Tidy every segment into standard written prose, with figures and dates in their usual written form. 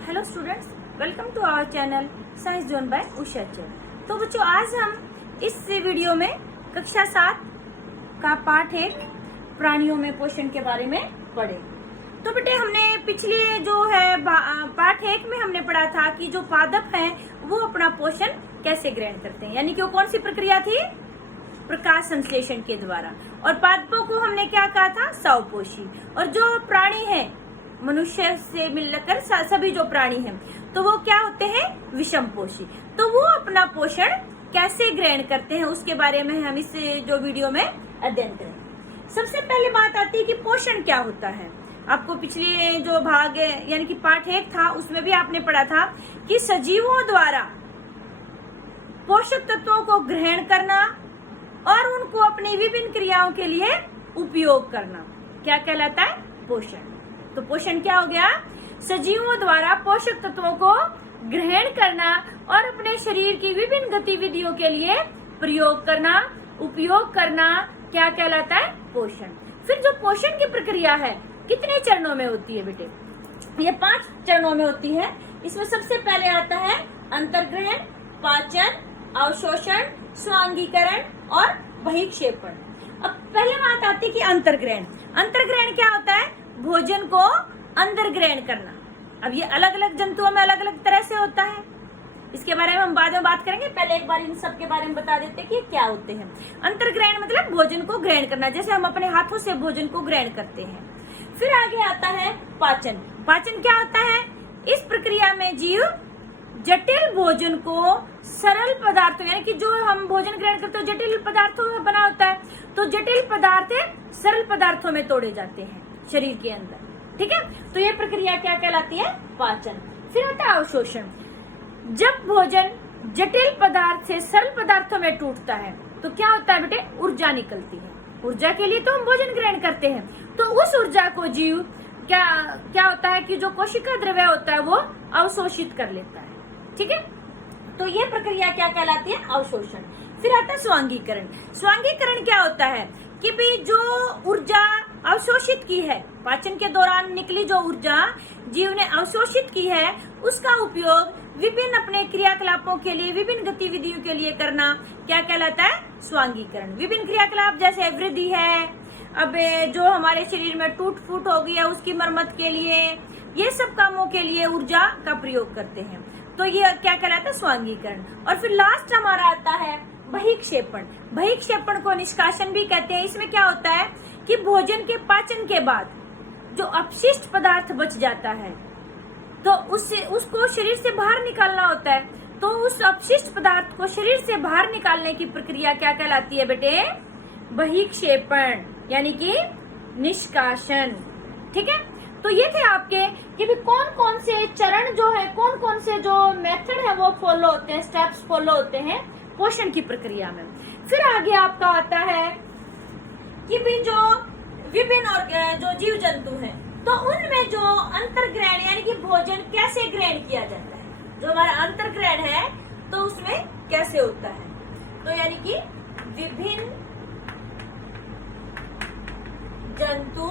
Hello students, welcome to our channel science zone by Usha Chand. तो बच्चों, आज हम इस वीडियो में कक्षा 7 का पाठ 1 प्राणियों में पोषण के बारे में पढ़े। तो बेटे, हमने पिछले जो है पाठ 1 में हमने पढ़ा था कि जो पादप हैं वो अपना पोषण कैसे ग्रहण करते हैं, यानी कि वो कौन सी प्रक्रिया थी, प्रकाश संश्लेषण के द्वारा। और पादपों को हमने क्या कहा था, स्वपोषी। और जो प्राणी है मनुष्य से मिलकर सभी जो प्राणी हैं तो वो क्या होते हैं, विषमपोषी। तो वो अपना पोषण कैसे ग्रहण करते हैं उसके बारे में हम इस जो वीडियो में अध्ययन करेंगे। सबसे पहले बात आती है कि पोषण क्या होता है। आपको पिछले जो भाग यानी कि पाठ 1 था उसमें भी आपने पढ़ा था कि सजीवों द्वारा पोषक तत्वों को ग्रहण करना और उनको अपनी विभिन्न क्रियाओं के लिए उपयोग करना क्या कहलाता है, पोषण। तो पोषण क्या हो गया, सजीवों द्वारा पोषक तत्वों को ग्रहण करना और अपने शरीर की विभिन्न गतिविधियों के लिए प्रयोग करना, उपयोग करना, क्या कहलाता है, पोषण। फिर जो पोषण की प्रक्रिया है कितने चरणों में होती है बेटे, ये 5 चरणों में होती है। इसमें सबसे पहले आता है अंतर्ग्रहण, पाचन, अवशोषण, स्वांगीकरण और बहिक्षेपण। अब पहले बात आती है कि अंतर्ग्रहण। अंतर्ग्रहण क्या होता है, भोजन को अंदर ग्रहण करना। अब ये अलग अलग जंतुओं में अलग अलग तरह से होता है, इसके बारे में हम बाद में बात करेंगे। पहले एक बार इन सब के बारे में बता देते हैं कि क्या होते हैं। अंतर्ग्रहण मतलब भोजन को ग्रहण करना, जैसे हम अपने हाथों से भोजन को ग्रहण करते हैं। फिर आगे आता है पाचन। पाचन क्या होता है, इस प्रक्रिया में जीव जटिल भोजन को सरल पदार्थों, यानी कि जो हम भोजन ग्रहण करते हैं जटिल पदार्थों में बना होता है, तो जटिल पदार्थ सरल पदार्थों में तोड़े जाते हैं शरीर के अंदर, ठीक है। तो ये प्रक्रिया क्या कहलाती है, पाचन। फिर आता है अवशोषण। जब भोजन जटिल पदार्थ से सरल पदार्थों में टूटता है तो क्या होता है बेटे, ऊर्जा निकलती है। ऊर्जा के लिए तो हम भोजन ग्रहण करते हैं, तो उस ऊर्जा को जीव क्या होता है कि जो कोशिका द्रव्य होता है वो अवशोषित कर लेता है, ठीक है। तो ये प्रक्रिया क्या कहलाती है, अवशोषण। फिर आता है स्वांगीकरण। स्वांगीकरण क्या होता है कि भी जो ऊर्जा अवशोषित की है, पाचन के दौरान निकली जो ऊर्जा जीव ने अवशोषित की है, उसका उपयोग विभिन्न अपने क्रियाकलापों के लिए, विभिन्न गतिविधियों के लिए करना क्या कहलाता है, स्वांगीकरण। विभिन्न क्रियाकलाप जैसे वृद्धि है, अब जो हमारे शरीर में टूट फूट हो गई है उसकी मरम्मत के लिए, ये सब कामों के लिए ऊर्जा का प्रयोग करते हैं। तो ये क्या कहलाता है, स्वांगीकरण। और फिर लास्ट हमारा आता है बहिक्षेपण। बहिक्षेपण को निष्कासन भी कहते हैं। इसमें क्या होता है कि भोजन के पाचन के बाद जो अपशिष्ट पदार्थ बच जाता है तो उसको शरीर से बाहर निकालना होता है। तो उस अपशिष्ट पदार्थ को शरीर से बाहर निकालने की प्रक्रिया क्या कहलाती है बेटे, बहिक्षेपण, यानी कि निष्कासन, ठीक है। तो ये थे आपके कि भी कौन कौन से चरण जो है, कौन कौन से जो मेथड है वो फॉलो होते हैं, स्टेप्स फॉलो होते हैं पोषण की प्रक्रिया में। फिर आगे आपका आता है कि भी जो विभिन्न और जो जीव जंतु हैं तो उनमें जो अंतर्ग्रहण यानी कि भोजन कैसे ग्रहण किया जाता है, जो हमारा अंतर्ग्रहण है तो उसमें कैसे होता है। तो यानी कि विभिन्न जंतु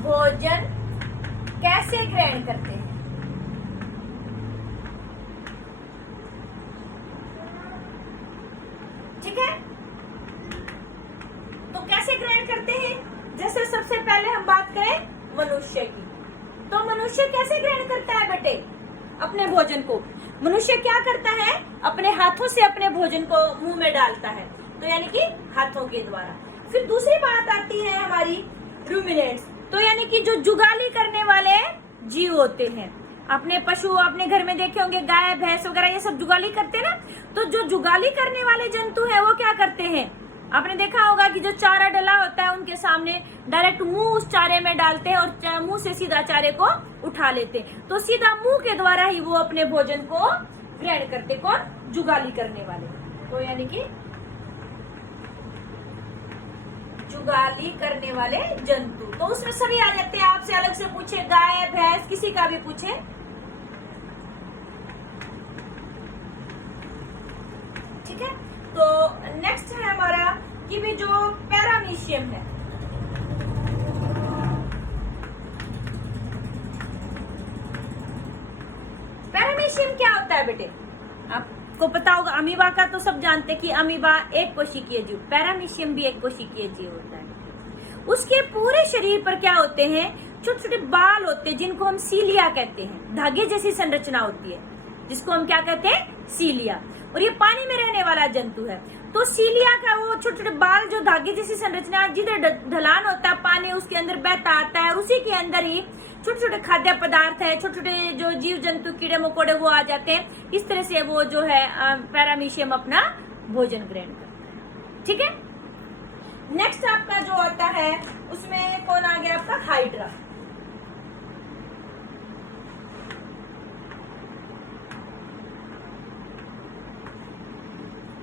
भोजन कैसे ग्रहण करते हैं, ठीक है। तो कैसे ग्रहण करते हैं, जैसे सबसे पहले हम बात करें मनुष्य की, तो मनुष्य कैसे ग्रहण करता है बेटे अपने भोजन को। मनुष्य क्या करता है, अपने हाथों से अपने भोजन को मुंह में डालता है, तो यानी कि हाथों के द्वारा। फिर दूसरी बात आती है हमारी रूमिनेंट्स, तो यानी कि जो जुगाली करने वाले जीव होते हैं। अपने पशु अपने घर में देखे होंगे, गाय भैंस वगैरह ये सब जुगाली करते हैं ना। तो जो जुगाली करने वाले जंतु है वो क्या करते हैं, आपने देखा होगा कि जो चारा डला होता है उनके सामने डायरेक्ट मुंह उस चारे में डालते हैं और मुंह से सीधा चारे को उठा लेते हैं। तो सीधा मुंह के द्वारा ही वो अपने भोजन को ग्रहण करते, कौन, जुगाली करने वाले। तो यानी कि जुगाली करने वाले जंतु, तो उसमें सभी आ जाते हैं। आपसे अलग से पूछे, गाय भैंस किसी का भी पूछे, ठीक है। तो नेक्स्ट है हमारा कि भी जो पैरामीशियम है, पैरामीशियम क्या होता है बेटे? आपको पता होगा, अमीबा का तो सब जानते हैं कि अमीबा एक कोशिकीय जीव, पैरामीशियम भी एक कोशिकीय जीव होता है। उसके पूरे शरीर पर क्या होते हैं? छोटे छोटे बाल होते हैं जिनको हम सीलिया कहते हैं। धागे जैसी संरचना होती है जिसको हम क्या कहते हैं? सीलिया। और ये पानी में रहने वाला जंतु है। तो सीलिया का वो छोटे छोटे बाल जो धागे जैसी संरचना, जिधर ढलान होता है पानी उसके अंदर बहता आता है और उसी के अंदर ही छोटे छोटे खाद्य पदार्थ है, छोटे छोटे जो जीव जंतु कीड़े मकोड़े वो आ जाते हैं। इस तरह से वो जो है पैरामीशियम अपना भोजन ग्रहण करता है। ठीक है। नेक्स्ट आपका जो आता है उसमें कौन आ गया आपका? हाइड्रा।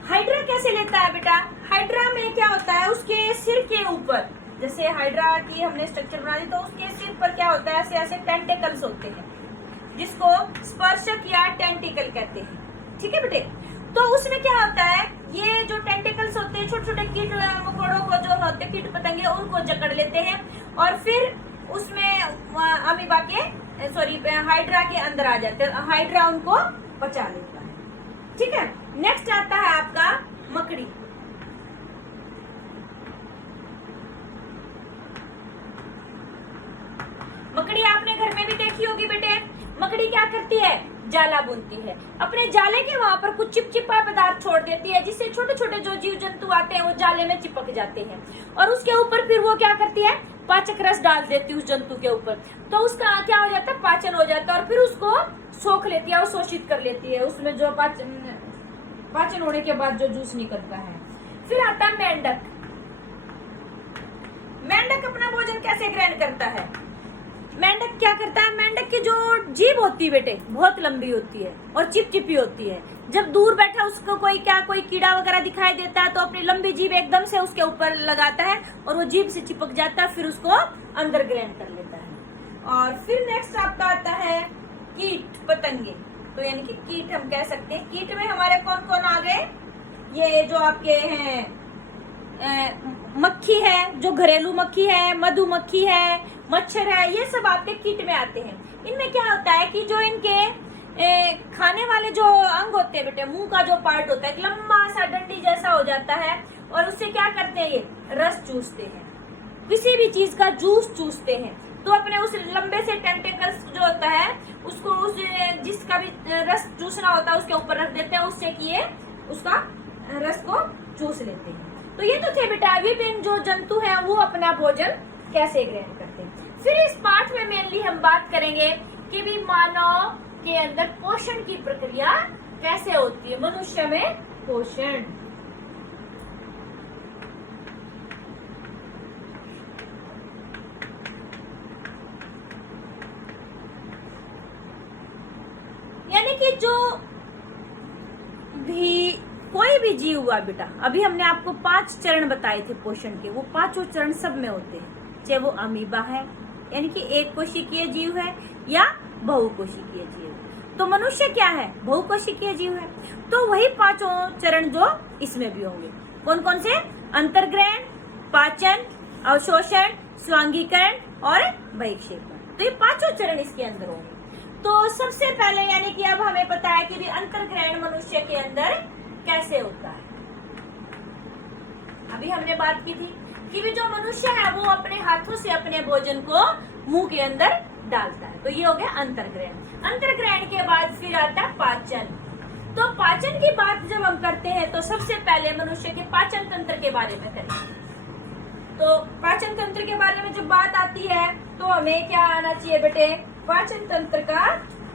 हाइड्रा कैसे लेता है बेटा? हाइड्रा में क्या होता है? उसके सिर के ऊपर, जैसे हाइड्रा की हमने स्ट्रक्चर बना दी तो उसके सिर पर क्या होता है? ऐसे ऐसे टेंटिकल्स होते हैं जिसको स्पर्शक या टेंटिकल कहते हैं। ठीक है बेटे। तो उसमें क्या होता है? ये जो टेंटिकल्स होते हैं छोटे छोटे कीट मकोड़ों को जो होते हैं कीट पतंगे उनको जकड़ लेते हैं और फिर उसमें अमीबा के हाइड्रा के अंदर आ जाते हैं। हाइड्रा उनको पचा लेता है। ठीक है। नेक्स्ट आता है आपका मकड़ी। मकड़ी आपने घर में भी देखी होगी बेटे। मकड़ी क्या करती है? जाला बुनती है। अपने जाले के वहां पर कुछ चिपचिपा पदार्थ छोड़ देती है जिससे छोटे छोटे जो जीव जंतु आते हैं वो जाले में चिपक जाते हैं और उसके ऊपर फिर वो क्या करती है? पाचक रस डाल देती है उस जंतु के ऊपर। तो उसका क्या हो जाता है? पाचन हो जाता है और फिर उसको सोख लेती है और शोषित कर लेती है। उसमें जो पाचन होने के बाद जो जूस निकलता है। फिर आता है मेंढक। मेंढक अपना भोजन कैसे ग्रहण करता है? मेंढक क्या करता है? मेंढक की जो जीभ होती है बेटे बहुत लंबी होती है और चिपचिपी होती है। जब दूर बैठा उसको कोई कीड़ा वगैरह दिखाई देता है तो अपनी लंबी जीभ एकदम से उसके ऊपर लगाता है और वो जीभ से चिपक जाता है, फिर उसको अंदर ग्रहण कर लेता है। और फिर नेक्स्ट आपका आता है कीट पतंगे। तो यानी कि कीट हम कह सकते हैं। कीट में हमारे कौन कौन आ गए? ये जो आपके हैं मक्खी है, जो घरेलू मक्खी है, मधुमक्खी है, मच्छर है, ये सब आपके कीट में आते हैं। इनमें क्या होता है कि जो इनके खाने वाले जो अंग होते हैं बेटे, मुंह का जो पार्ट होता है एक लंबा सा डंडी जैसा हो जाता है और उससे क्या करते हैं? ये रस चूसते हैं। किसी भी चीज का जूस चूसते हैं तो अपने उस लंबे से टेंटिकल्स जो होता है उसको उस जिसका भी रस चूसना होता है उसके ऊपर रख देते हैं, उससे कि ये उसका रस को चूस लेते हैं। तो ये तो थे बेटा विभिन्न जो जंतु हैं वो अपना भोजन कैसे ग्रहण करते हैं। फिर इस पाठ में मेनली हम बात करेंगे कि भी मानव के अंदर पोषण की प्रक्रिया कैसे होती है। मनुष्य में पोषण। यानी कि जो भी कोई भी जीव हुआ बेटा, अभी हमने आपको 5 चरण बताए थे पोषण के, वो 5 चरण सब में होते हैं। चाहे वो अमीबा है यानी कि एक कोशिकीय जीव है या बहुकोशिकीय जीव है। तो मनुष्य क्या है? बहुकोशिकीय जीव है। तो वही 5 चरण जो इसमें भी होंगे। कौन कौन से? अंतर्ग्रहण, पाचन, अवशोषण, स्वांगीकरण और बहिक्षेपण। तो ये 5 चरण इसके अंदर होंगे। तो सबसे पहले यानी कि अब हमें पता है कि अंतर्ग्रहण मनुष्य के अंदर कैसे होता है। अभी हमने बात की थी कि भी जो मनुष्य है वो अपने हाथों से अपने भोजन को मुंह के अंदर डालता है। तो ये हो गया अंतर्ग्रहण। अंतर्ग्रहण के बाद फिर आता है पाचन। तो पाचन की बात जब हम करते हैं तो सबसे पहले मनुष्य के पाचन तंत्र के बारे में करेंगे। तो पाचन तंत्र के बारे में जब बात आती है तो हमें क्या आना चाहिए बेटे? पाचन तंत्र का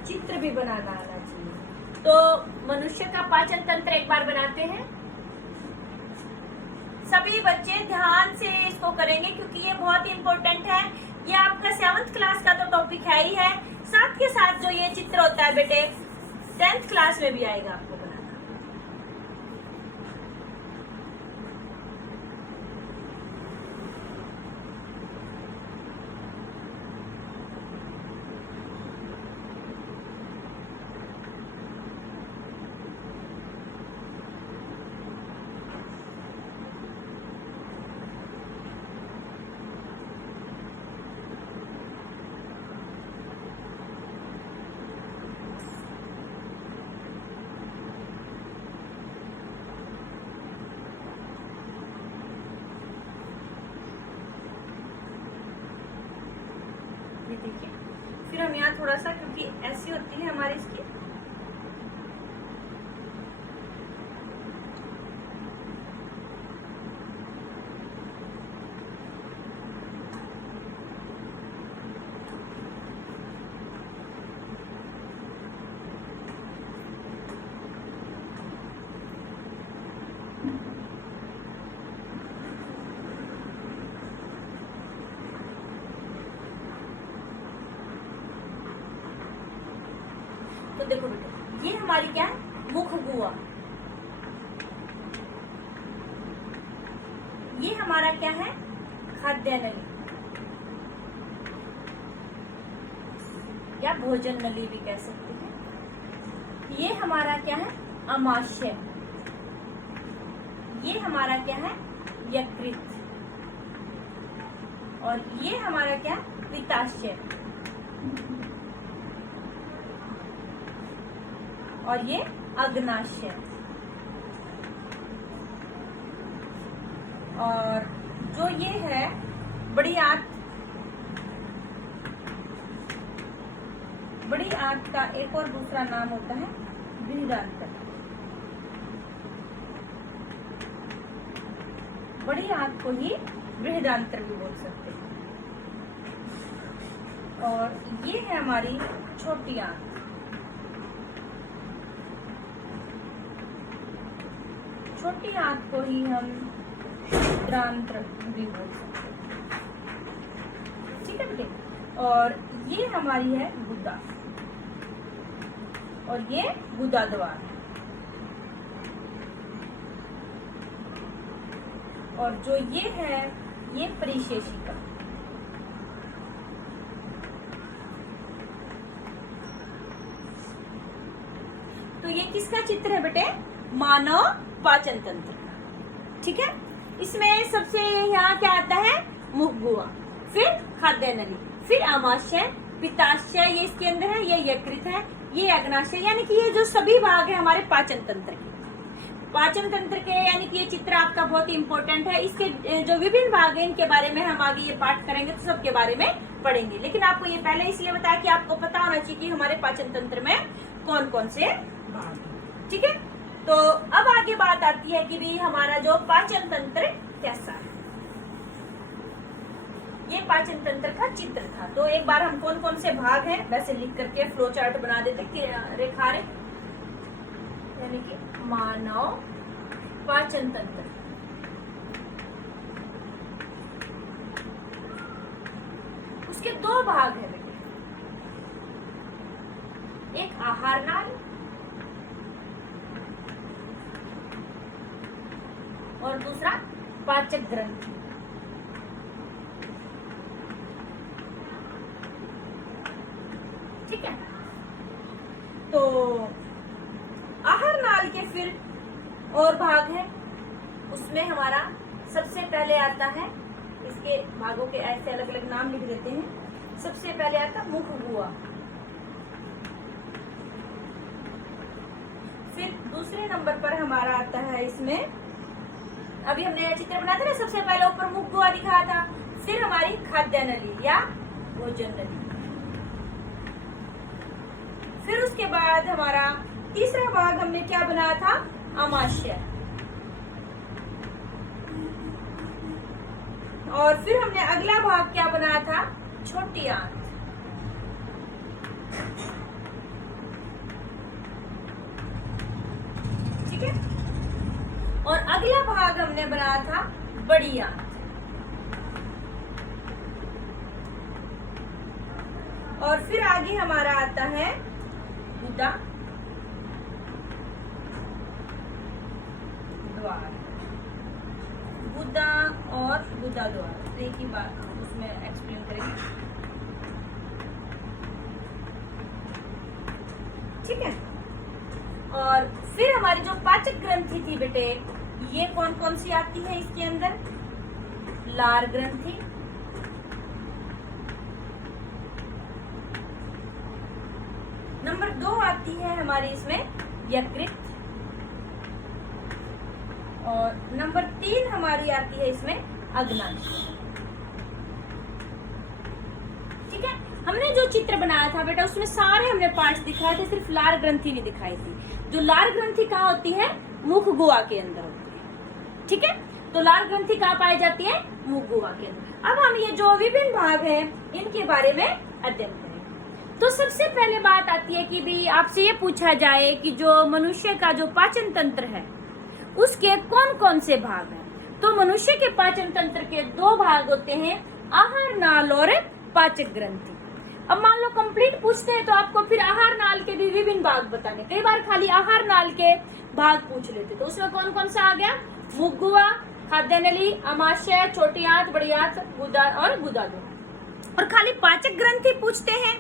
चित्र भी बनाना आना चाहिए। तो मनुष्य का पाचन तंत्र एक बार बनाते हैं। सभी बच्चे ध्यान से इसको करेंगे क्योंकि ये बहुत ही इम्पोर्टेंट है। ये आपका 7th क्लास का तो टॉपिक है ही है, साथ के साथ जो ये चित्र होता है बेटे 10th क्लास में भी आएगा आपको बनाना। ये देखिए, फिर हम यहाँ थोड़ा सा, क्योंकि ऐसी होती है हमारी इसकी, तो देखो बेटा, ये हमारी क्या है, मुख गुहा। ये हमारा क्या है, खाद्य नली या भोजन नली भी कह सकते हैं। ये हमारा क्या है, आमाशय। ये हमारा क्या है, यकृत। और ये हमारा क्या है, पित्ताशय। और ये अग्नाशय। और जो ये है बड़ी आंत, बड़ी आंत का एक और दूसरा नाम होता है बृहदान्त्र। बड़ी आंत को ही बृहदान्त्र भी बोल सकते हैं। और ये है हमारी छोटी आंत। छोटी आंत को ही हम क्षुद्रांत्र भी बोल सकते हैं। ठीक है बेटे। और ये हमारी है गुदा, और ये गुदा द्वार। और जो ये है, ये परिशेषिका। तो ये किसका चित्र है बेटे, मानव पाचन तंत्र का। ठीक है। इसमें सबसे यहाँ क्या आता है, मुख गुहा, फिर खाद्य नली, फिर आमाशय, पित्ताशय ये इसके अंदर है, ये यकृत है, ये अग्नाशय, यानी कि ये जो सभी भाग है हमारे पाचन तंत्र के। पाचन तंत्र के यानी कि ये चित्र आपका बहुत ही इंपॉर्टेंट है। इसके जो विभिन्न भाग है इनके बारे में हम आगे ये पाठ करेंगे तो सबके बारे में पढ़ेंगे, लेकिन आपको ये पहले इसलिए बताया कि आपको पता होना चाहिए कि हमारे पाचन तंत्र में कौन कौन से भाग हैं। ठीक है। तो अब आगे बात आती है कि भी हमारा जो पाचन तंत्र कैसा है। ये पाचन तंत्र का चित्र था। तो एक बार हम कौन कौन से भाग हैं वैसे लिख करके फ्लो चार्ट बना देते, रेखारे, यानी कि मानव पाचन तंत्र। उसके दो भाग है बेटे, एक आहार नाल और दूसरा पाचक ग्रंथि। ठीक है। तो आहार नाल के फिर और भाग है, उसमें हमारा सबसे पहले आता है, इसके भागों के ऐसे अलग अलग नाम लिख देते हैं। सबसे पहले आता है मुख गुहा, फिर दूसरे नंबर पर हमारा आता है, इसमें अभी हमने चित्र बनाया था ना, सबसे पहले ऊपर मुख गुहा दिखा था, फिर हमारी खाद्य नली या भोजन नली, फिर उसके बाद हमारा तीसरा भाग हमने क्या बनाया था, आमाशय, और फिर हमने अगला भाग क्या बनाया था, छोटी आंत। ठीक है। और अगला भाग हमने बनाया था बड़ी आंत। और फिर आगे हमारा आता है गुदा द्वार, गुदा और गुदा द्वार एक ही बात उसमें एक्सप्लेन करेंगे। ठीक है। और फिर हमारी जो पाचक ग्रंथि थी बेटे, ये कौन कौन सी आती है इसके अंदर, लार ग्रंथि, नंबर 2 आती है हमारी इसमें यकृत, और नंबर 3 हमारी आती है इसमें अग्नाशय। ठीक है। चित्र बनाया था बेटा उसमें सारे हमने पार्ट्स दिखाए थे, सिर्फ लार ग्रंथि नहीं दिखाई थी। जो लार ग्रंथि कहाँ होती है? मुख गुहा के अंदर होती है। ठीक है, तो लार ग्रंथि कहाँ पाई जाती है? मुख गुहा के अंदर। अब हम ये जो विभिन्न भाग हैं इनके बारे में अध्ययन करें। तो सबसे पहले बात आती है कि भी आपसे ये पूछा जाए कि जो मनुष्य का जो पाचन तंत्र है उसके कौन कौन से भाग हैं। तो मनुष्य के पाचन तंत्र के 2 भाग होते हैं, आहार नाल और पाचक ग्रंथि। अब मान लो कंप्लीट पूछते हैं तो आपको फिर आहार नाल के भी विभिन्न भाग बताने। कई बार खाली आहार नाल के भाग पूछ लेते, तो उसमें कौन कौन सा आ गया? मुख गुहा, खाद्य नली, अमाशय, छोटी आंत, बड़ी आंत, गुदा और गुदादुर। और खाली पाचक ग्रंथि पूछते हैं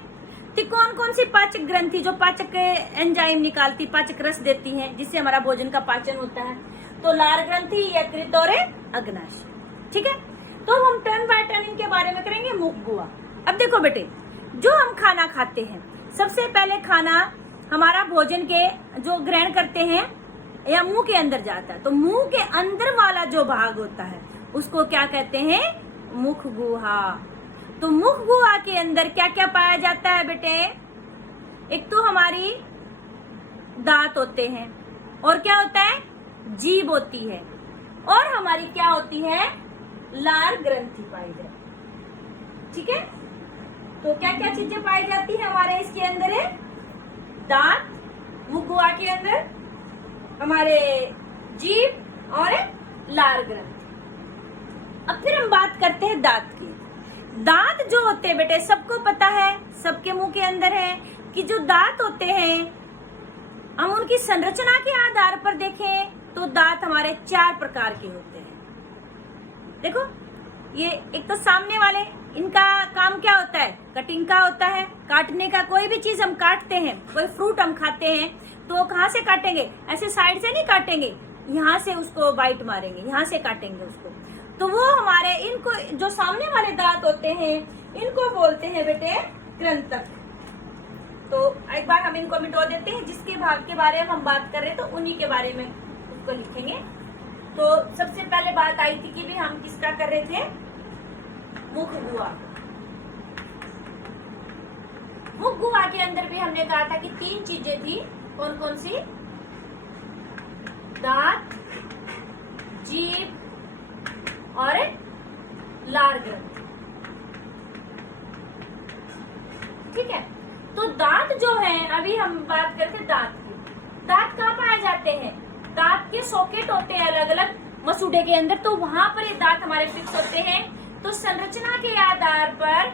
तो कौन कौन सी पाचक ग्रंथि जो पाचक एंजाइम निकालती, पाचक रस देती हैं जिससे हमारा भोजन का पाचन होता है? तो लार ग्रंथि, यकृत और अग्नाशय। ठीक है, तो हम टर्न बाय टर्न इनके बारे में करेंगे। मुख गुहा। अब देखो बेटे, जो हम खाना खाते हैं, सबसे पहले खाना हमारा भोजन के जो ग्रहण करते हैं या मुंह के अंदर जाता है, तो मुंह के अंदर वाला जो भाग होता है उसको क्या कहते हैं? मुख गुहा। तो मुख गुहा के अंदर क्या क्या पाया जाता है बेटे? एक तो हमारी दांत होते हैं, और क्या होता है? जीभ होती है, और हमारी क्या होती है? लार ग्रंथि पाई जाती। ठीक है, तो क्या क्या चीजें पाई जाती है हमारे इसके अंदर? है दांत, मुख गुहा के अंदर हमारे जीभ और लार ग्रंथि। अब फिर हम बात करते हैं दांत की। दांत जो होते हैं बेटे, सबको पता है, सबके मुंह के अंदर है कि जो दांत होते हैं हम उनकी संरचना के आधार पर देखें तो दांत हमारे 4 प्रकार के होते हैं। देखो, ये एक तो सामने वाले, इनका काम क्या होता है? कटिंग का होता है, काटने का। कोई भी चीज हम काटते हैं, कोई फ्रूट हम खाते हैं तो कहाँ से काटेंगे? ऐसे साइड से नहीं काटेंगे, यहाँ से उसको बाइट मारेंगे, यहाँ से काटेंगे उसको। तो वो हमारे इनको जो सामने वाले दांत होते हैं इनको बोलते हैं बेटे कृंतक। तो एक बार हम इनको मिटा देते हैं, जिसके भाग के बारे में हम बात कर रहे हैं तो उन्हीं के बारे में उसको लिखेंगे। तो सबसे पहले बात आई थी कि भी हम किसका कर रहे थे? मुख गुहा। मुख गुहा के अंदर भी हमने कहा था कि 3 चीजें थी। कौन कौन सी? दांत, जीभ और लार ग्रंथि। ठीक है, तो दांत जो है, अभी हम बात करते हैं दांत की। दांत कहाँ पाए जाते हैं? दांत के सॉकेट होते हैं अलग अलग मसूड़े के अंदर, तो वहां पर ये दांत हमारे फिक्स होते हैं। तो संरचना के आधार पर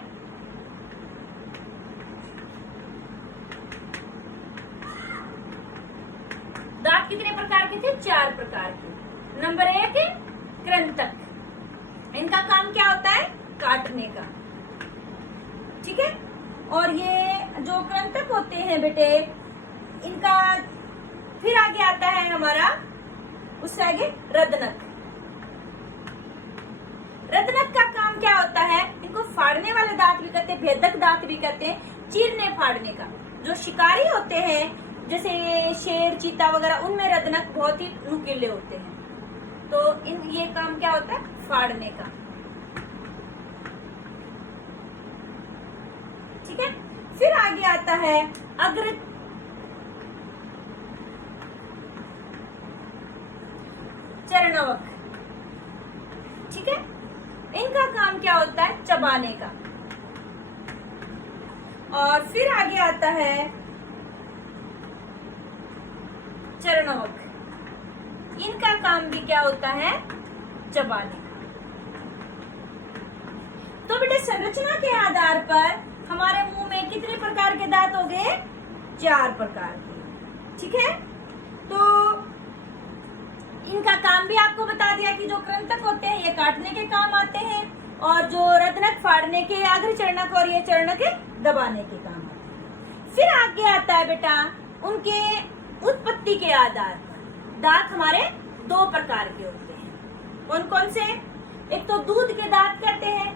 दांत कितने प्रकार के थे? 4 प्रकार के। नंबर 1 कृंतक, इनका काम क्या होता है? काटने का। ठीक है, और ये जो कृंतक होते हैं बेटे, इनका फिर आगे आता है हमारा, उससे आगे रदनक। रदनक का काम क्या होता है? इनको फाड़ने वाले दांत भी कहते हैं, भेदक दांत भी कहते हैं, चीरने फाड़ने का। जो शिकारी होते हैं जैसे शेर, चीता वगैरह, उनमें रदनक बहुत ही नुकीले होते हैं। तो ये काम क्या होता है? फाड़ने का। ठीक है, फिर आगे आता है अग्र चरणवक। ठीक है, इनका काम क्या होता है? चबाने का। और फिर आगे आता है चरणवक, इनका काम भी क्या होता है? चबाने का। तो बेटे संरचना के आधार पर हमारे मुंह में कितने प्रकार के दांत हो गए? 4 प्रकार के। ठीक है, तो इनका काम भी आपको बता दिया कि जो कृंतक होते हैं ये काटने के काम आते हैं, और जो रदनक फाड़ने के, अग्र चरणक और ये चरणक दबाने के काम आते हैं। फिर आगे आता है बेटा उनके उत्पत्ति के आधार पर दांत हमारे 2 प्रकार के होते हैं। कौन कौन से? एक तो दूध के दांत कहते हैं,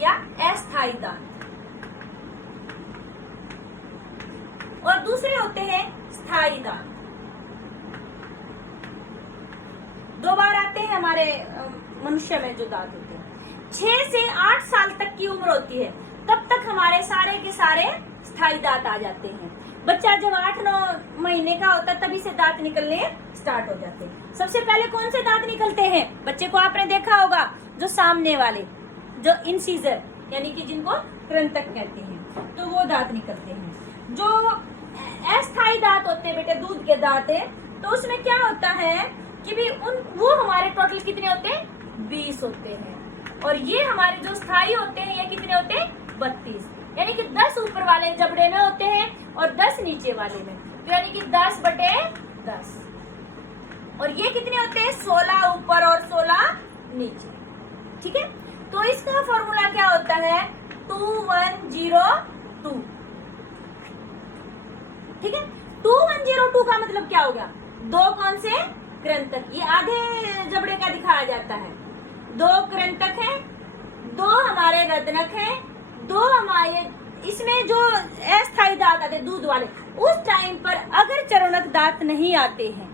या अस्थायी दांत, और दूसरे होते हैं स्थायी दांत। 2 बार आते हैं हमारे मनुष्य में जो दांत होते हैं। 6 से 8 साल तक की उम्र होती है तब तक हमारे सारे के सारे स्थायी दांत आ जाते हैं। बच्चा जब 8-9 महीने का होता है तभी से दांत निकलने स्टार्ट हो जाते हैं। सबसे पहले कौन से दांत निकलते हैं? बच्चे को आपने देखा होगा, जो सामने वाले, जो इंसीजर यानी कि जिनको कृंतक कहते हैं, तो वो दांत निकलते हैं। जो अस्थायी दांत होते हैं बेटे, दूध के दांत है, तो उसमें क्या होता है कि भी वो हमारे टोटल कितने होते हैं? 20 होते हैं। और ये हमारे जो स्थायी होते हैं ये कितने होते हैं? 32। यानी कि 10 ऊपर वाले जबड़े में होते हैं और 10 नीचे वाले में, तो यानी कि 10/10। और ये कितने होते हैं? 16 ऊपर और 16 नीचे। ठीक है, तो इसका फॉर्मूला क्या होता है? 2102। ठीक है, 2102 का मतलब क्या हो गया? 2 कौन से? कृंतक। ये आधे जबड़े का दिखाया जाता है। 2 कृंतक है, 2 हमारे रदनक है, 2 हमारे, इसमें जो अस्थायी दांत आते दूध वाले, उस टाइम पर अगर चरणक दांत नहीं आते हैं,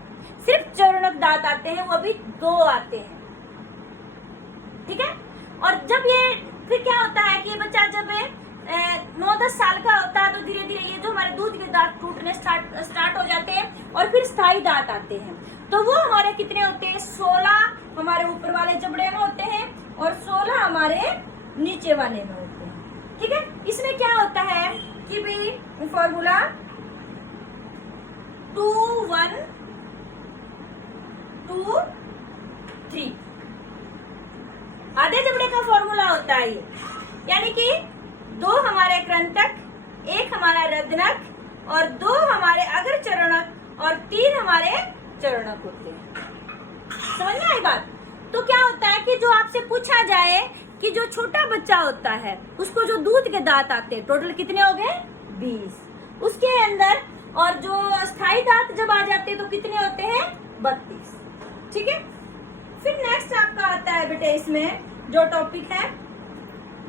सिर्फ चरणक दांत आते हैं, वो भी 2 आते हैं। ठीक है, और जब ये फिर क्या होता है कि बच्चा जब 9-10 साल का होता है तो धीरे धीरे ये जो हमारे दूध के दांत टूटने स्टार्ट हो जाते हैं और फिर स्थायी दांत आते हैं। तो वो हमारे कितने होते हैं? 16 हमारे ऊपर वाले जबड़े में होते हैं और 16 हमारे नीचे वाले में होते हैं। ठीक है, इसमें क्या होता है कि भी फॉर्मूला 2123 आधे जबड़े का फॉर्मूला होता है ये, यानी कि 2 हमारे कृंतक, 1 हमारा रदनक और 2 हमारे अगर चरणक और 3 हमारे चरणक होते हैं। समझ में आई बात? तो क्या होता है कि जो आपसे पूछा जाए कि जो छोटा बच्चा होता है उसको जो दूध के दांत आते हैं, टोटल कितने हो गए? 20। उसके अंदर और जो स्थायी दांत जब आ जाते हैं तो कितने होते हैं? 32। ठीक है, फिर नेक्स्ट आपका आता है बेटे इसमें जो टॉपिक है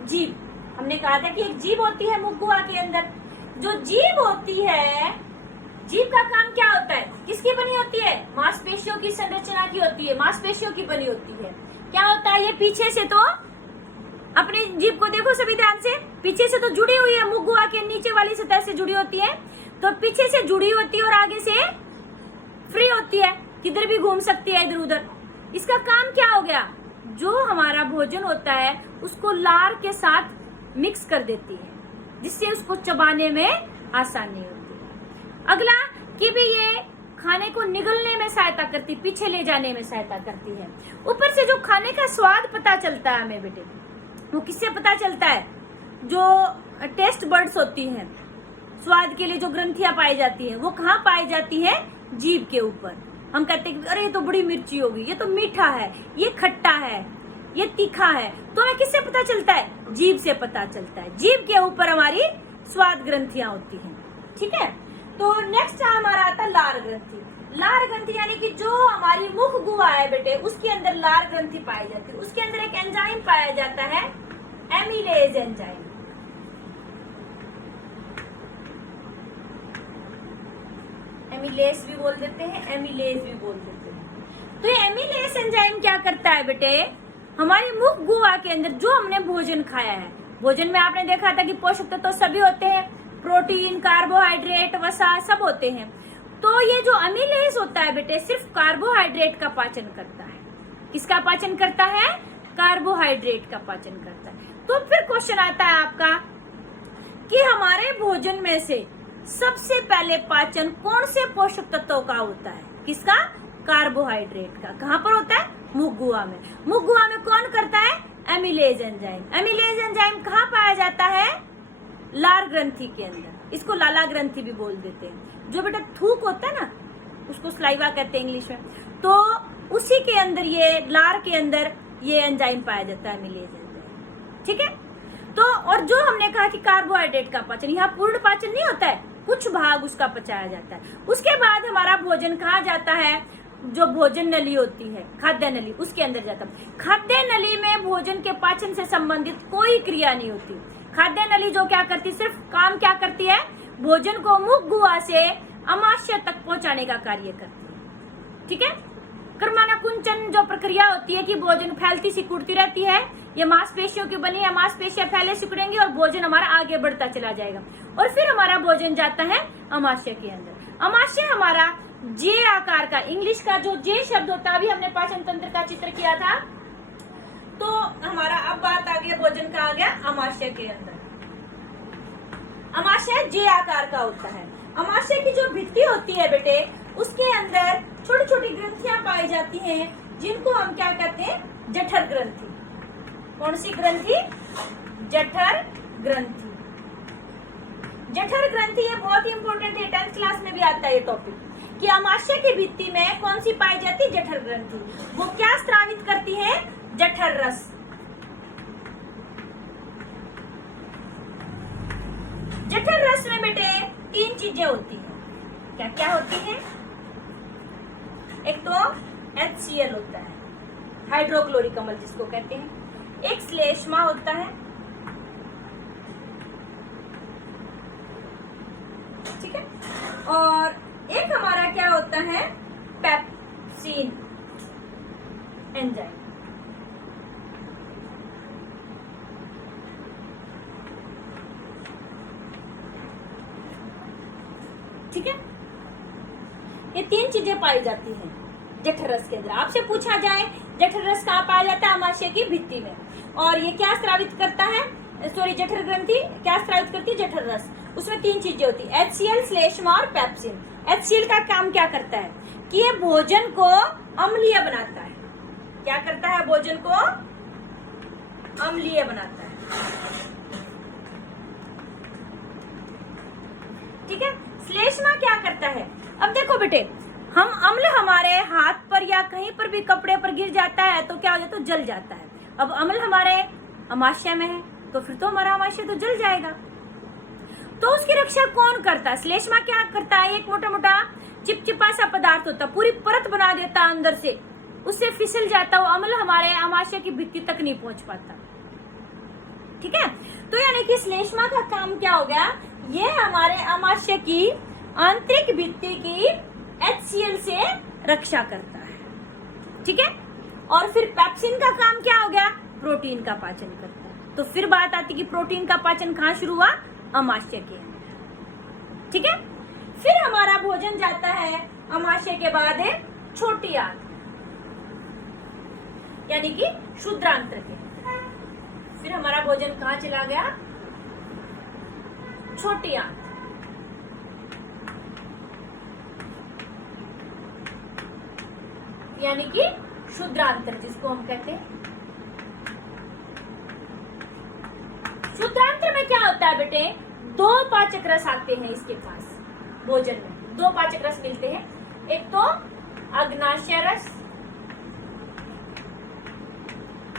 जीभ। हमने कहा था कि एक जीभ होती है मुख गुहा के अंदर। जो जीभ होती है, जीभ का काम क्या होता है? किसकी बनी होती है? मांसपेशियों की संरचना की होती है, मांसपेशियों की बनी होती है। क्या होता है? ये पीछे से तो, अपनी जीभ को देखो सभी ध्यान से, पीछे से तो जुड़ी हुई है, मुख गुहा के नीचे वाली सतह से जुड़ी होती है, तो पीछे से जुड़ी होती है और आगे से फ्री होती है, किधर भी घूम सकती है इधर उधर। इसका काम क्या हो गया? जो हमारा भोजन होता है उसको लार के साथ मिक्स कर देती है, जिससे उसको चबाने में आसानी होती है। अगला कि भी ये खाने को निगलने में सहायता करती, पीछे ले जाने में सहायता करती है। ऊपर से जो खाने का स्वाद पता चलता है हमें बेटे, वो किससे पता चलता है? जो टेस्ट बर्ड्स होती हैं, स्वाद के लिए जो ग्रंथियां पाई जाती हैं, वो कहाँ पाई जाती है? जीभ के ऊपर। हम कहते हैं अरे ये तो बड़ी मिर्ची होगी, ये तो मीठा है, ये खट्टा है, ये तीखा है, तो हमें किससे पता चलता है? जीभ से पता चलता है। जीभ के ऊपर हमारी स्वाद ग्रंथियां होती हैं। ठीक है, तो नेक्स्ट हमारा आता है लार ग्रंथि। लार ग्रंथि यानी कि जो हमारी मुख गुहा है बेटे, उसके अंदर लार ग्रंथि पाई जाती है। उसके अंदर एक एंजाइम पाया जाता है, एमिलेज एंजाइम। एमिलेज भी बोल देते हैं, एमिलेज भी बोल देते हैं। तो ये एमिलेज एंजाइम क्या करता है बेटे? हमारी मुख गुहा के अंदर जो हमने भोजन खाया है, भोजन में आपने देखा था कि पोषक तत्व तो सभी होते हैं, प्रोटीन, कार्बोहाइड्रेट, वसा सब होते हैं। तो ये जो एमिलेज होता है बेटे, सिर्फ कार्बोहाइड्रेट का पाचन करता है। किसका पाचन करता है? कार्बोहाइड्रेट का पाचन करता है। तो फिर क्वेश्चन आता है आपका कि हमारे भोजन में से सबसे पहले पाचन कौन से पोषक तत्वों का होता है? किसका? कार्बोहाइड्रेट का। कहाँ पर होता है? मुख गुहा में। मुख गुहा में कौन करता है? Amylase enzyme. एमिलेज एंजाइम कहाँ पाया जाता है? लार ग्रंथि के अंदर। इसको लाला ग्रंथि भी बोल देते हैं। जो बेटा थूक होता है ना, उसको स्लाइवा कहते हैं इंग्लिश में, तो उसी के अंदर, ये लार के अंदर ये एंजाइम पाया जाता है, एमिलेज एंजाइम। ठीक है, तो और जो हमने कहा कि कार्बोहाइड्रेट का पाचन, यहाँ पूर्ण पाचन नहीं होता है, कुछ भाग उसका पचाया जाता है। उसके बाद हमारा भोजन कहाँ जाता है? जो भोजन नली होती है, खाद्य नली, उसके अंदर जाता है। खाद्य नली में भोजन के पाचन से संबंधित कोई क्रिया नहीं होती। खाद्य नली जो क्या करती, सिर्फ काम क्या करती है? भोजन को मुख गुहा से अमाशय तक पहुंचाने का कार्य करती है। ठीक है, कर्मानुकुंचन जो प्रक्रिया होती है कि भोजन फैलती सिकुड़ती रहती है, ये मांसपेशियों की बनी है, मांसपेशियां पहले सिकुड़ेंगी और भोजन हमारा आगे बढ़ता चला जाएगा और फिर हमारा भोजन जाता है अमाशय के अंदर। अमाशय हमारा जे आकार का, इंग्लिश का जो जे शब्द होता है, अभी हमने पाचन तंत्र का चित्र किया था, तो हमारा अब बात आ गई भोजन का, आ गया अमाशय के अंदर। अमाशय जे आकार का होता है। अमाशय की जो भित्ति होती है बेटे, उसके अंदर छोटी छोटी ग्रंथियां पाई जाती हैं, जिनको हम क्या कहते हैं, जठर ग्रंथि। कौन सी ग्रंथि? जठर ग्रंथि। जठर ग्रंथि ये बहुत ही इंपॉर्टेंट है, 10th क्लास में भी आता है ये टॉपिक, कि अमाशय की भित्ति में कौन सी पाई जाती है, जठर ग्रंथि। वो क्या स्रावित करती है? जठर रस। जठर रस में बेटे 3 चीजें होती हैं। क्या क्या होती हैं? एक तो HCl होता है, हाइड्रोक्लोरिक अम्ल जिसको कहते हैं, एक श्लेष्मा होता है, ठीक है, और एक हमारा क्या होता है, पेप्सिन एंजाइम। ठीक है, ये 3 चीजें पाई जाती हैं जठर रस के अंदर। आपसे पूछा जाए जठर रस कहाँ पाया जाता है? अमाशय की भित्ति में। और ये क्या स्रावित करता है? जठर ग्रंथि क्या स्रावित करती है? जठर रस। उसमें 3 चीजें होती है, HCl, श्लेष्मा और पेप्सिन। HCl का काम क्या करता है कि ये भोजन को अम्लीय बनाता है। क्या करता है? भोजन को अम्लीय बनाता है। ठीक है। श्लेष्मा क्या करता है? अब देखो बेटे, हम अम्ल हमारे हाथ पर या कहीं पर भी कपड़े पर गिर जाता है तो क्या हो जाता है? तो जल जाता है। अब अम्ल हमारे अमाशय में है तो फिर तो हमारा अमाशय तो जल जाएगा। तो उसकी रक्षा कौन करता है? श्लेष्मा क्या करता है? एक मोटा मोटा चिपचिपा सा पदार्थ होता है, पूरी परत बना देता है अंदर से, उससे फिसल जाता वो अम्ल हमारे अमाशय की भित्ति तक नहीं पहुंच पाता। ठीक है, तो यानी कि श्लेष्मा का काम क्या हो गया? ये हमारे अमाशय की आंतरिक भित्ति की HCl से रक्षा करता है। ठीक है, और फिर पेप्सिन का काम क्या हो गया? प्रोटीन का पाचन करता है। तो फिर बात आती कि प्रोटीन का पाचन कहाँ शुरू हुआ? अमाशय के अंदर। ठीक है, फिर हमारा भोजन जाता है अमाशय के बाद है छोटी आंत, यानी कि क्षुद्रांत्र के अंदर। फिर हमारा भोजन कहाँ चला गया? छोटी आंत। यानी कि क्षुद्रांत्र जिसको हम कहते हैं। क्षुद्रांत्र में क्या होता है बेटे? 2 पाचक रस आते हैं इसके पास। भोजन में 2 पाचक रस मिलते हैं, एक तो अग्नाशय रस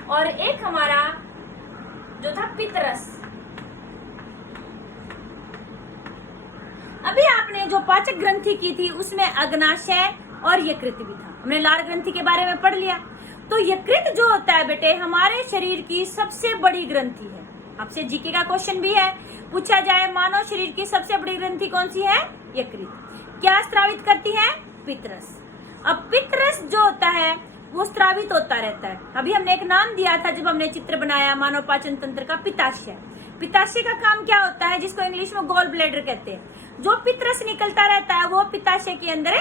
और एक हमारा जो था पित्त रस। अभी आपने जो पाचक ग्रंथि की थी उसमें अग्नाशय और यकृत भी था, हमने लार ग्रंथि के बारे में पढ़ लिया। तो यकृत जो होता है बेटे हमारे शरीर की सबसे बड़ी ग्रंथि है। आपसे जीके का क्वेश्चन भी है, पूछा जाए मानव शरीर की सबसे बड़ी ग्रंथि कौन सी है? यकृत। क्या स्रावित करती है? पित्तरस। अब पित्तरस जो होता है वो स्रावित होता रहता है। अभी हमने एक नाम दिया था जब हमने चित्र बनाया मानव पाचन तंत्र का, पित्ताशय। पित्ताशय का काम क्या होता है? जिसको इंग्लिश में गॉल ब्लैडर कहते हैं। जो पित्तरस निकलता रहता है वो पित्ताशय के अंदर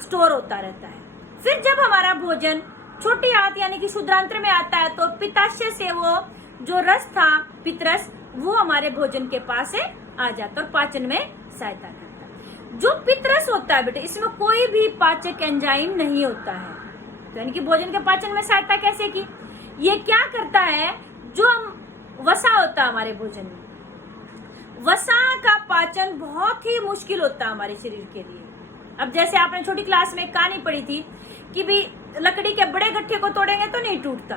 स्टोर होता रहता है। फिर जब हमारा भोजन छोटी आंत यानी कि क्षुद्रांत्र में आता है तो पित्ताशय से वो जो रस था पित्तरस वो हमारे भोजन के पास से आ जाता है और पाचन में सहायता करता है। जो पित्तरस होता है बेटे इसमें कोई भी पाचक एंजाइम नहीं होता है, तो यानी कि भोजन के पाचन में सहायता कैसे की? ये क्या करता है? जो वसा होता है हमारे भोजन में, वसा का पाचन बहुत ही मुश्किल होता है हमारे शरीर के लिए। अब जैसे आपने छोटी क्लास में कहानी पढ़ी थी कि भी लकड़ी के बड़े गट्ठे को तोड़ेंगे तो नहीं टूटता,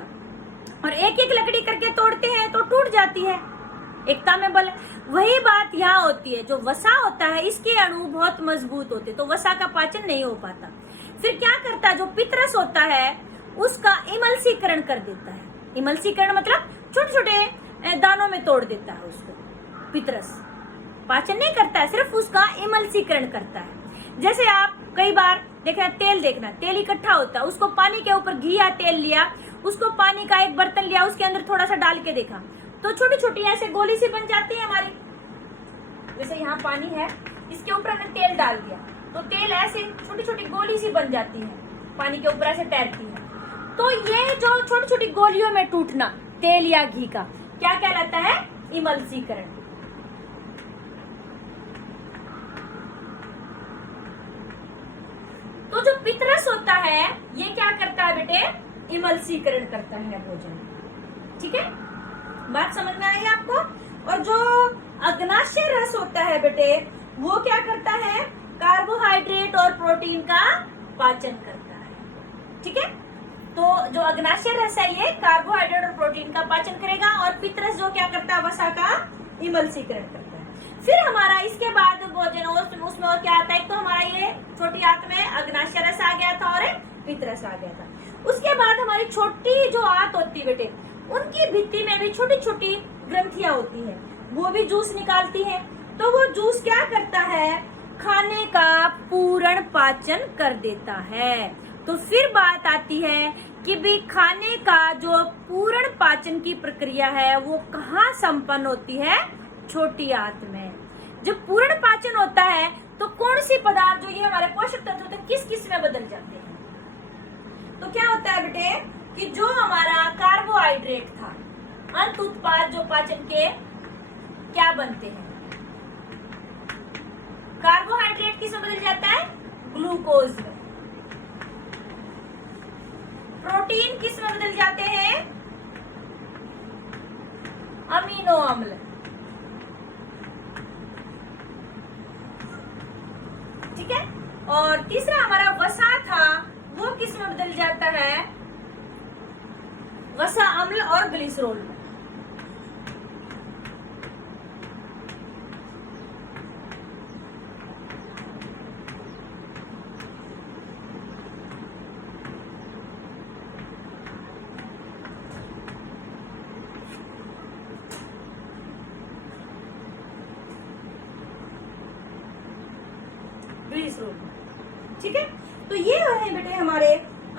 और एक एक लकड़ी करके तोड़ते हैं तो टूट जाती है, एकता में बल। वही बात यहाँ होती है, जो वसा होता है इसके अणु बहुत मजबूत होते तो वसा का पाचन नहीं हो पाता। फिर क्या करता है? जो पित्तरस होता है उसका इमल्सीकरण कर देता है। इमल्सीकरण मतलब छोटे छोटे दानों में तोड़ देता है उसको। पित्तरस पाचन नहीं करता है, सिर्फ उसका इमल्सीकरण करता है। जैसे आप कई बार देखना, तेल इकट्ठा होता है, उसको पानी के ऊपर घी या तेल लिया, उसको पानी का एक बर्तन लिया, उसके अंदर थोड़ा सा डाल के देखा तो छोटी छोटी ऐसे गोली सी बन जाती है हमारी। जैसे यहाँ पानी है, इसके ऊपर हमने तेल डाल दिया तो तेल ऐसे छोटी छोटी गोली सी बन जाती है, पानी के ऊपर ऐसे तैरती है। तो ये जो छोटी छोटी गोलियों में टूटना तेल या घी का क्या कहलाता है? इमल्सीकरण। तो जो पितरस होता है ये क्या करता है बेटे? इमल्सीकरण करता है भोजन। ठीक है, बात समझ में आई आपको? और जो अग्नाशय रस होता है बेटे वो क्या करता है? कार्बोहाइड्रेट और प्रोटीन का पाचन करता है। ठीक है, तो जो अग्नाशय रस है ये कार्बोहाइड्रेट और प्रोटीन का पाचन करेगा, और पितरस जो क्या करता है? वसा का इमल्सीकरण करता है। फिर हमारा इसके बाद भोजन उसमें और क्या आता है? तो हमारा ये छोटी आंत में अग्नाशय रस आ गया था और पितरस आ गया था। उसके बाद हमारी छोटी जो आंत होती है बेटे, उनकी भित्ति में भी छोटी छोटी ग्रंथियां होती है, वो भी जूस निकालती है। तो वो जूस क्या करता है? खाने का पूर्ण पाचन कर देता है। तो फिर बात आती है कि भी खाने का जो पूर्ण पाचन की प्रक्रिया है वो कहाँ संपन्न होती है? छोटी आंत में। जब पूर्ण पाचन होता है तो कौन सी पदार्थ जो ये हमारे पोषक तत्व होते हैं किस किस में बदल जाते हैं? तो क्या होता है बेटे कि जो हमारा कार्बोहाइड्रेट था, अंत उत्पाद जो पाचन के क्या बनते हैं? कार्बोहाइड्रेट किस में बदल जाता है? ग्लूकोज में। प्रोटीन किस में बदल जाते हैं? अमीनो अम्ल। ठीक है, और तीसरा हमारा वसा था वो किस में बदल जाता है? वसा अम्ल और ग्लिसरॉल में। ठीक है, तो ये है बेटे हमारे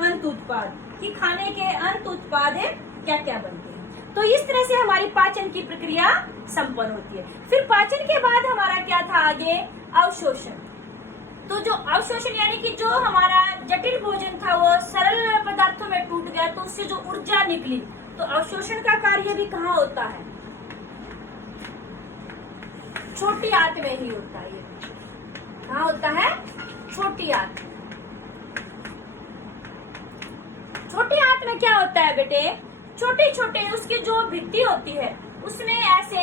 अंत उत्पाद कि खाने के अंत उत्पाद क्या क्या बनते हैं। तो इस तरह से हमारी पाचन की प्रक्रिया संपन्न होती है। फिर पाचन के बाद हमारा क्या था आगे? अवशोषण। तो जो अवशोषण यानी कि जो हमारा जटिल भोजन था वो सरल पदार्थों में टूट गया तो उससे जो ऊर्जा निकली, तो अवशोषण का कार्य भी कहाँ होता है? छोटी आंत में ही होता है। कहाँ होता है? छोटी आंत। छोटी आंत में क्या होता है बेटे? छोटे छोटे उसकी जो भित्ति होती है उसमें ऐसे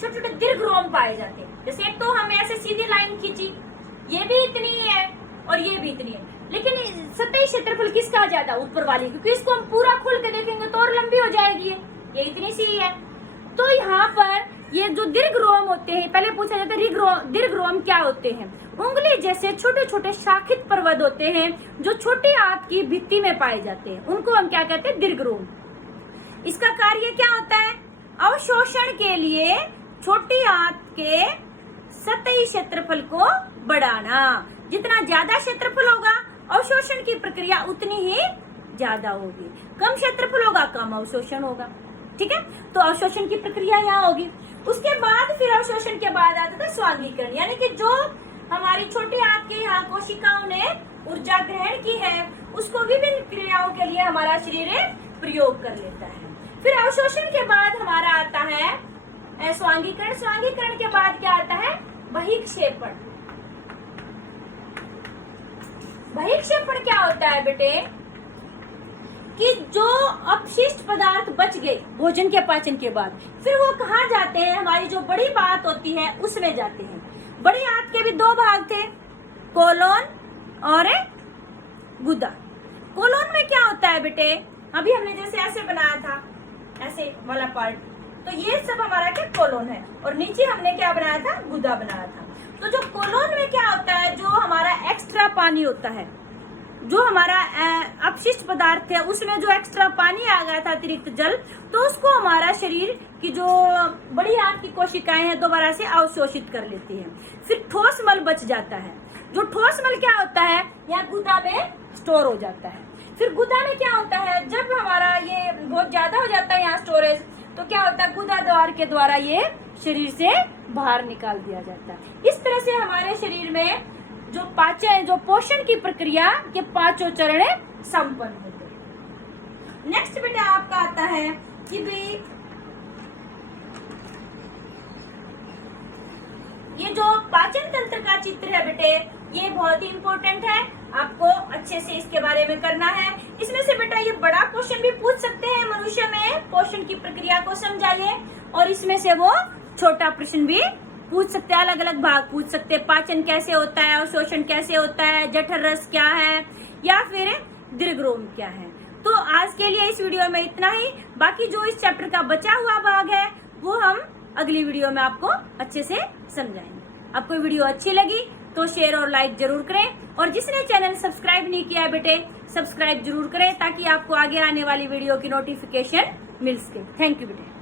छोटे छोटे दीर्घरोम पाए जाते हैं। जैसे एक तो हमें ऐसे सीधी लाइन खींची, ये भी इतनी है और ये भी इतनी है, लेकिन सतही क्षेत्रफल किसका ज्यादा? ऊपर वाली, क्योंकि इसको हम पूरा खोल के देखेंगे तो और लंबी हो जाएगी। ये इतनी सी है। तो यहाँ पर ये जो दीर्घरोम होते हैं, पहले पूछा जाता है दीर्घरोम क्या होते हैं? उंगली जैसे छोटे छोटे शाखित पर्वत होते हैं जो छोटी आंत की भित्ति में पाए जाते हैं, उनको हम क्या कहते हैं? दीर्घरोम। इसका कार्य क्या होता है? अवशोषण के लिए छोटी आंत के सतही क्षेत्रफल को बढ़ाना। जितना ज्यादा क्षेत्रफल होगा अवशोषण की प्रक्रिया उतनी ही ज्यादा होगी। कम क्षेत्रफल होगा कम अवशोषण होगा। ठीक है, तो अवशोषण की प्रक्रिया यहाँ होगी। उसके बाद फिर अवशोषण के बाद आता था स्वांगीकरण, यानी कि जो हमारी छोटी आंत की यहाँ कोशिकाओं ने ऊर्जा ग्रहण की है उसको विभिन्न क्रियाओं के लिए हमारा शरीर प्रयोग कर लेता है। फिर अवशोषण के बाद हमारा आता है स्वांगीकरण। स्वांगीकरण के बाद क्या आता है? बहिक्षेपण। बहिक्षेपण क्या होता है बेटे? कि जो अपशिष्ट पदार्थ बच गए भोजन के पाचन के बाद, फिर वो कहाँ जाते हैं? हमारी जो बड़ी आंत होती है उसमें जाते हैं। बड़ी आंत के भी दो भाग थे, कोलोन और गुदा। कोलोन में क्या होता है बेटे? अभी हमने जैसे ऐसे बनाया था, ऐसे वाला पार्ट, तो ये सब हमारा क्या? कोलोन है। और नीचे हमने क्या बनाया था? गुदा बनाया था। तो जो कोलोन में क्या होता है? जो हमारा एक्स्ट्रा पानी होता है, जो हमारा अपशिष्ट पदार्थ है उसमें जो एक्स्ट्रा पानी आ गया था, अतिरिक्त जल, तो उसको हमारा शरीर की जो बड़ी आंत की कोशिकाएं हैं दोबारा से अवशोषित कर लेती हैं। फिर ठोस मल बच जाता है। जो ठोस मल क्या होता है? यहाँ गुदा में स्टोर हो जाता है। फिर गुदा में क्या होता है, जब हमारा ये बहुत ज्यादा हो जाता है यहाँ स्टोरेज, तो क्या होता है, गुदा द्वार के द्वारा ये शरीर से बाहर निकाल दिया जाता है। इस तरह से हमारे शरीर में जो पाचन, जो पोषण की प्रक्रिया के पांचों चरण संपन्न होते हैं। नेक्स्ट बेटा आपका आता है कि भाई ये जो पाचन तंत्र का चित्र है बेटे, ये बहुत ही इम्पोर्टेंट है, आपको अच्छे से इसके बारे में करना है। इसमें से बेटा ये बड़ा क्वेश्चन भी पूछ सकते हैं, मनुष्य में पोषण की प्रक्रिया को समझाइए, और इसमें से वो छोटा प्रश्न भी पूछ सकते हैं, अलग अलग भाग पूछ सकते हैं, पाचन कैसे होता है, अवशोषण कैसे होता है, जठर रस क्या है, या फिर दीर्घरोम क्या है। तो आज के लिए इस वीडियो में इतना ही, बाकी जो इस चैप्टर का बचा हुआ भाग है वो हम अगली वीडियो में आपको अच्छे से समझाएंगे। आपको वीडियो अच्छी लगी तो शेयर और लाइक जरूर करें, और जिसने चैनल सब्सक्राइब नहीं किया है बेटे, सब्सक्राइब जरूर करें ताकि आपको आगे आने वाली वीडियो की नोटिफिकेशन मिल सके। थैंक यू बेटे।